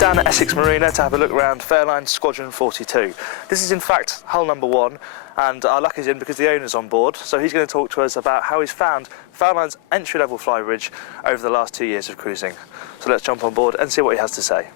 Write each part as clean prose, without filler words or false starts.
down at Essex Marina to have a look around Fairline Squadron 42. This is in fact hull number 1, and our luck is in because the owner's on board, so he's going to talk to us about how he's found Fairline's entry-level Flybridge over the last 2 years of cruising. So let's jump on board and see what he has to say.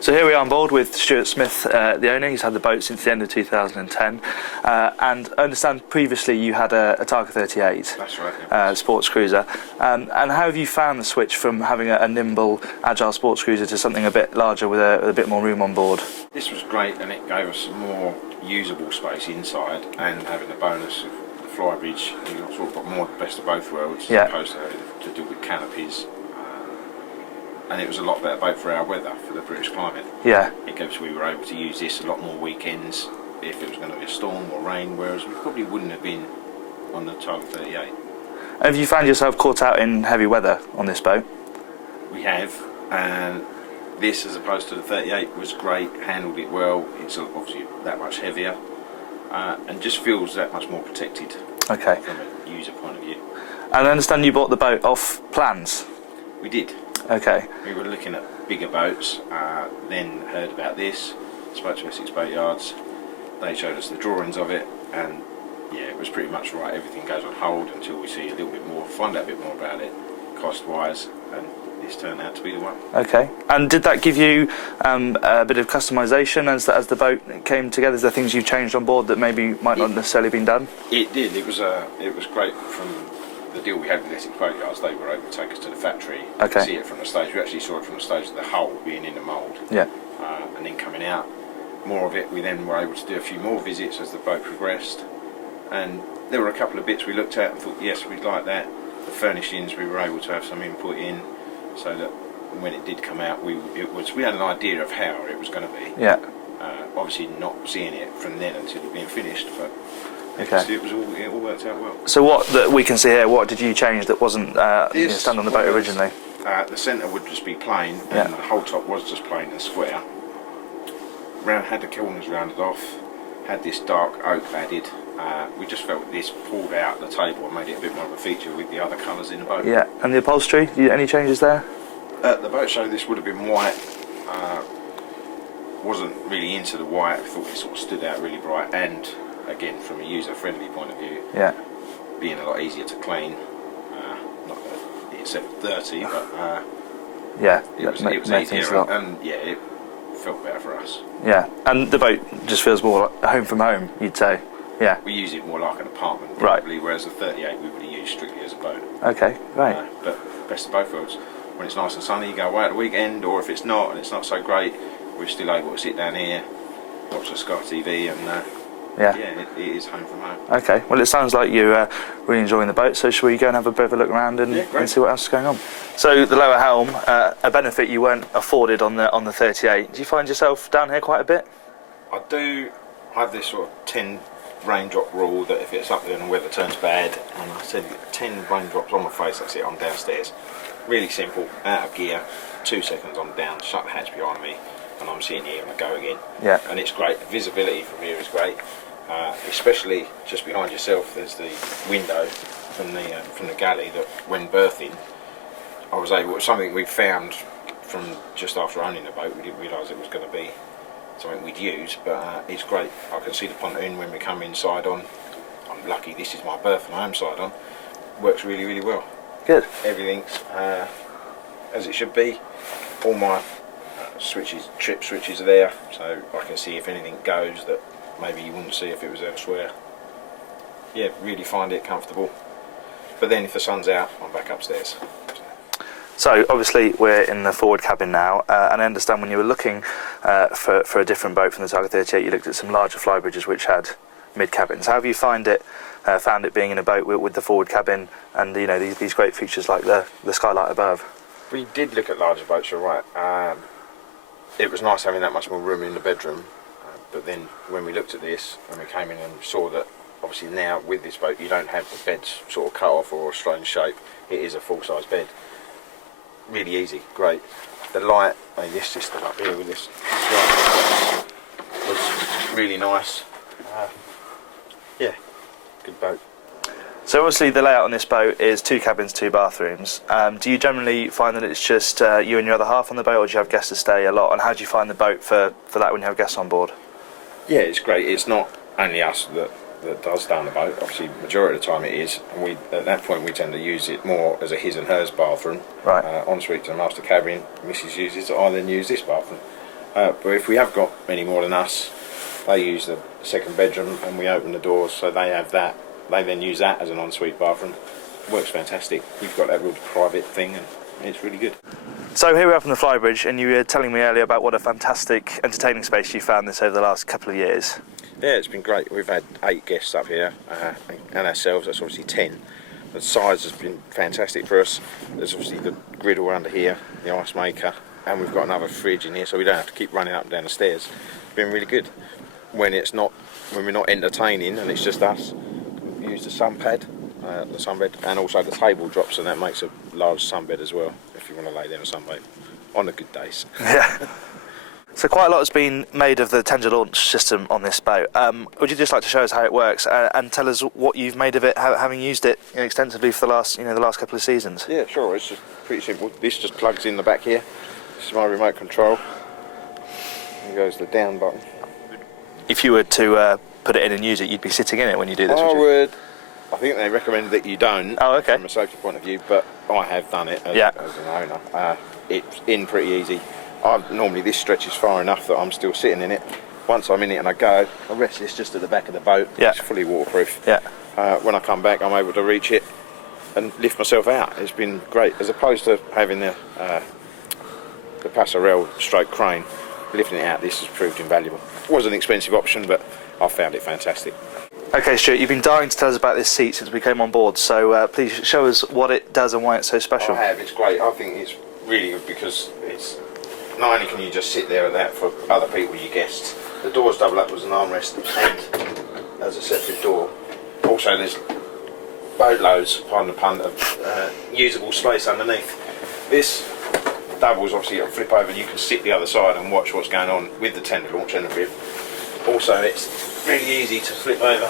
So here we are on board with Stuart Smith, the owner. He's had the boat since the end of 2010, and I understand previously you had a Targa 38. That's right. Yeah. Sports cruiser. And how have you found the switch from having a nimble, agile sports cruiser to something a bit larger with a bit more room on board? This was great, and it gave us more usable space inside, and having the bonus of the Flybridge, you sort of got more the best of both worlds, yeah, as opposed to do with canopies. And it was a lot better boat for our weather, for the British climate. Yeah. It gives we were able to use this a lot more weekends if it was going to be a storm or rain, whereas we probably wouldn't have been on the Targa 38. Have you found yourself caught out in heavy weather on this boat? We have, and this, as opposed to the 38, was great, handled it well. It's obviously that much heavier, and just feels that much more protected. Okay. From a user point of view. And I understand you bought the boat off plans? We did. Okay. We were looking at bigger boats, then heard about this, spoke to Essex Boat Yards, they showed us the drawings of it, and yeah, it was pretty much right. Everything goes on hold until we see a little bit more, find out a bit more about it, cost-wise, and this turned out to be the one. Okay. And did that give you a bit of customisation as the boat came together? Is there things you changed on board that maybe might not necessarily been done? It did. It was great from the deal we had with Essex Boat Yards. They were able to take us to the factory, okay, see it from the stage. We actually saw it from the stage of the hull being in the mould, yeah, and then coming out. More of it, we then were able to do a few more visits as the boat progressed, and there were a couple of bits we looked at and thought, yes, we'd like that. The furnishings, we were able to have some input in, so that when it did come out, we had an idea of how it was going to be. Yeah. Obviously, not seeing it from then until it being finished, but okay, it all worked out well. So what that we can see here, what did you change that wasn't stand on the boat originally? The centre would just be plain, and yeah, the whole top was just plain and square. Had the corners rounded off, had this dark oak added. We just felt this pulled out the table and made it a bit more of a feature with the other colours in the boat. Yeah, and the upholstery, any changes there? At the boat show, this would have been white. Wasn't really into the white. I thought it sort of stood out really bright, and again, from a user-friendly point of view, yeah, being a lot easier to clean. Not that it's dirty, but yeah, it was easier, and yeah, it felt better for us. Yeah, and the boat just feels more like home from home, you'd say. Yeah. We use it more like an apartment, right, probably, whereas the 38 we would have used strictly as a boat. Okay, right. But best of both worlds. When it's nice and sunny, you go away at the weekend, or if it's not and it's not so great, we're still able to sit down here, watch the Sky TV, and yeah, it is home from home. Okay, well, it sounds like you're really enjoying the boat, so shall we go and have a bit of a look around and see what else is going on? So the lower helm, a benefit you weren't afforded on the 38. Do you find yourself down here quite a bit? I do. I have this sort of 10 raindrop rule that if it's up there and the weather turns bad, and I said 10 raindrops on my face, that's it, I'm downstairs. Really simple, out of gear, 2 seconds I'm down, shut the hatch behind me, and I'm sitting here and I go again. Yeah. And it's great. The visibility from here is great, especially just behind yourself. There's the window from the galley that, when berthing, I was able. It's something we found from just after owning the boat. We didn't realise it was going to be something we'd use, but it's great. I can see the pontoon when we come inside on. I'm lucky. This is my berth and I am side on. Works really, really well. Good. Everything's as it should be. All my switches, trip switches are there, so I can see if anything goes that maybe you wouldn't see if it was elsewhere. Yeah, really find it comfortable. But then if the sun's out, I'm back upstairs. So obviously we're in the forward cabin now, and I understand when you were looking for a different boat from the Targa 38, you looked at some larger Flybridges which had mid-cabins. How have you found it being in a boat with the forward cabin and these great features like the skylight above? We did look at larger boats, you're right. It was nice having that much more room in the bedroom, but then when we looked at this and we came in and saw that obviously now with this boat you don't have the beds sort of cut off or a strange shape. It is a full-size bed. Really easy, great. The light, this system up here with this was really nice. Yeah, good boat. So obviously the layout on this boat is 2 cabins, 2 bathrooms. Do you generally find that it's just you and your other half on the boat, or do you have guests to stay a lot? And how do you find the boat for that when you have guests on board? Yeah, it's great. It's not only us that does down the boat. Obviously, majority of the time it is. And we, at that point, we tend to use it more as a his and hers bathroom. Right. Ensuite to the master cabin, Mrs. uses it. I then use this bathroom. But if we have got many more than us, they use the second bedroom, and we open the doors so they have that. They then use that as an ensuite bathroom. It works fantastic. You've got that real private thing, and it's really good. So here we are from the Flybridge, and you were telling me earlier about what a fantastic entertaining space you found this over the last couple of years. Yeah, it's been great. We've had 8 guests up here, and ourselves, that's obviously 10. The size has been fantastic for us. There's obviously the griddle under here, the ice maker, and we've got another fridge in here, so we don't have to keep running up and down the stairs. It's been really good. When we're not entertaining and it's just us, we use the sunbed, and also the table drops, and that makes a large sunbed as well, if you want to lay down a sunbed on the good days. Yeah. So quite a lot has been made of the tender launch system on this boat. Would you just like to show us how it works and tell us what you've made of it, having used it extensively for the last couple of seasons? Yeah, sure. It's just pretty simple. This just plugs in the back here. This is my remote control. Here goes the down button. If you were to put it in and use it, you'd be sitting in it when you do this, would you? I would. I think they recommend that you don't. Oh, okay. From a safety point of view, but I have done it as an owner. It's in pretty easy. Normally this stretches far enough that I'm still sitting in it. Once I'm in it and I go, I rest this just at the back of the boat. Yeah. It's fully waterproof. Yeah. When I come back, I'm able to reach it and lift myself out. It's been great, as opposed to having the passerelle stroke crane. Lifting it out, this has proved invaluable. It was an expensive option, but I found it fantastic. Okay, Stuart, you've been dying to tell us about this seat since we came on board, so please show us what it does and why it's so special. I have, it's great. I think it's really good because it's not only can you just sit there at that for other people, your guests, the doors double up as an armrest and as a separate door. Also there's boatloads, pardon the pun, of usable space underneath. This doubles, obviously you can flip over and you can sit the other side and watch what's going on with the tender launch and the rib. Also it's really easy to flip over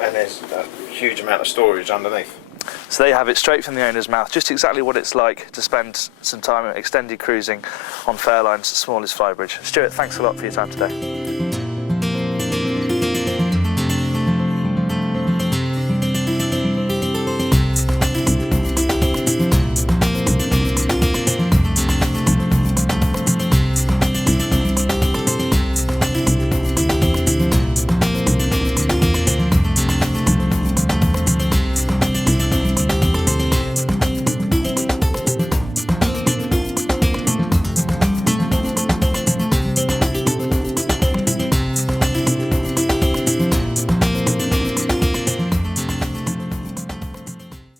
and there's a huge amount of storage underneath. So there you have it, straight from the owner's mouth, just exactly what it's like to spend some time extended cruising on Fairline's smallest Flybridge. Stuart, thanks a lot for your time today.